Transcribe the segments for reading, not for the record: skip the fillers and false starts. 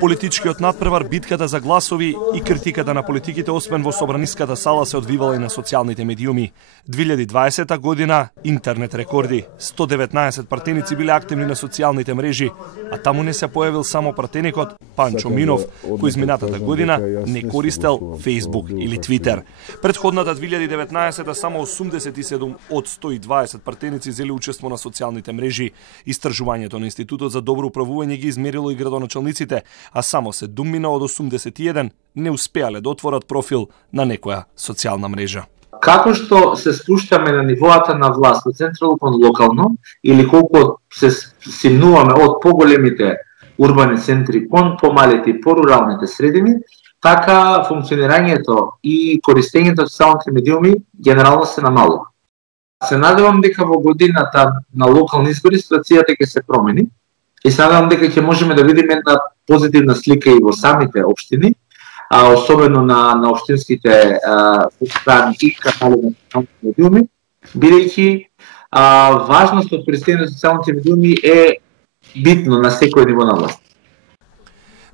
Политичкиот надпревар, битката за гласови и критиката на политиките, освен во собраниската сала, се одвивала и на социјалните медиуми. 2020 година интернет рекорди. 119 пратеници биле активни на социјалните мрежи, а таму не се појавил само пратеникот Панчо Минов, кој изминатата година не користел Facebook или Twitter. Предходната 2019 само 87 од 120 пратеници зели учество на социјалните мрежи. Истражувањето на Институтот за добро управување ги измерило и градоначалниците, а само 7 од 81 не успеале да отворат профил на некоја социјална мрежа. Како што се спуштаме на нивоата на власт, од централно кон локално, или колку се симнуваме од поголемите урбани центри кон помалите и поруралните средини, така функционирањето и користењето од социјалните медиуми генерално се намалува. Се надевам дека во годината на локални избори ситуацијата ќе се промени и се надевам дека ќе можеме да видиме една позитивна слика и во самите општини, особено на општинските страни и канали на социјалните медиуми, бидејќи важност од користење на социјалните медиуми е битно на секој ниво на власт.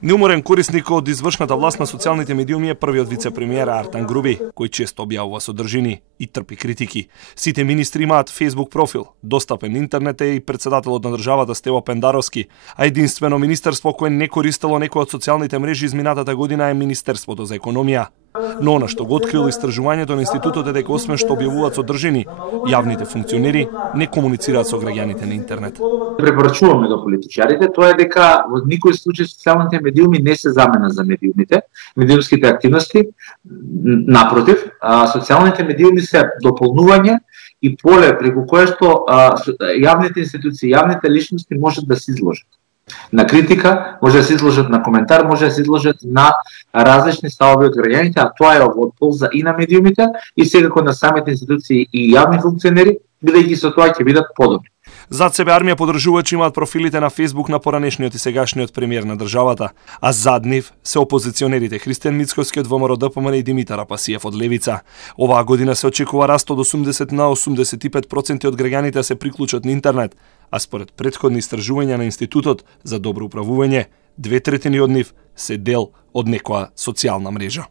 Неуморен корисник од извршната власт на социјалните медиуми е првиот вице-премиер Артан Груби, кој често објавува содржини и трпи критики. Сите министри имаат Facebook профил, достапен интернет е и председателот на државата Стево Пендаровски, а единствено министерство кое не користело некој од социјалните мрежи изминатата година е Министерството за економија. Но она што го открило истражувањето на институтот е дека освен што објавуваат содржини, јавните функционери не комуницираат со граѓаните на интернет. Препорачуваме до политичарите тоа е дека во никој случај социјалните медиуми не се замена за медиумите, медиумските активности. Напротив, социјалните медиуми се дополнување и поле преку кое што јавните институции, јавните личности можат да се изложат на критика, може да се изложат на коментар, може да се изложат на различни ставови од граѓаните, а тоа е од полза и на медиумите и секако на самите институции и јавни функционери, бидејќи со тоа ќе бидат подобри. Зад себе армија подржувачи имаат профилите на Facebook на поранешниот и сегашниот премиер на државата, а зад нив се опозиционерите Христијан Мицкоски од ВМРО ДПМН и Димитар Апасиев од Левица. Оваа година се очекува раст од 80 на 85% од граѓаните се приклучат на интернет, а според претходни истражувања на Институтот за добро управување, 2/3 од нив се дел од некоја социјална мрежа.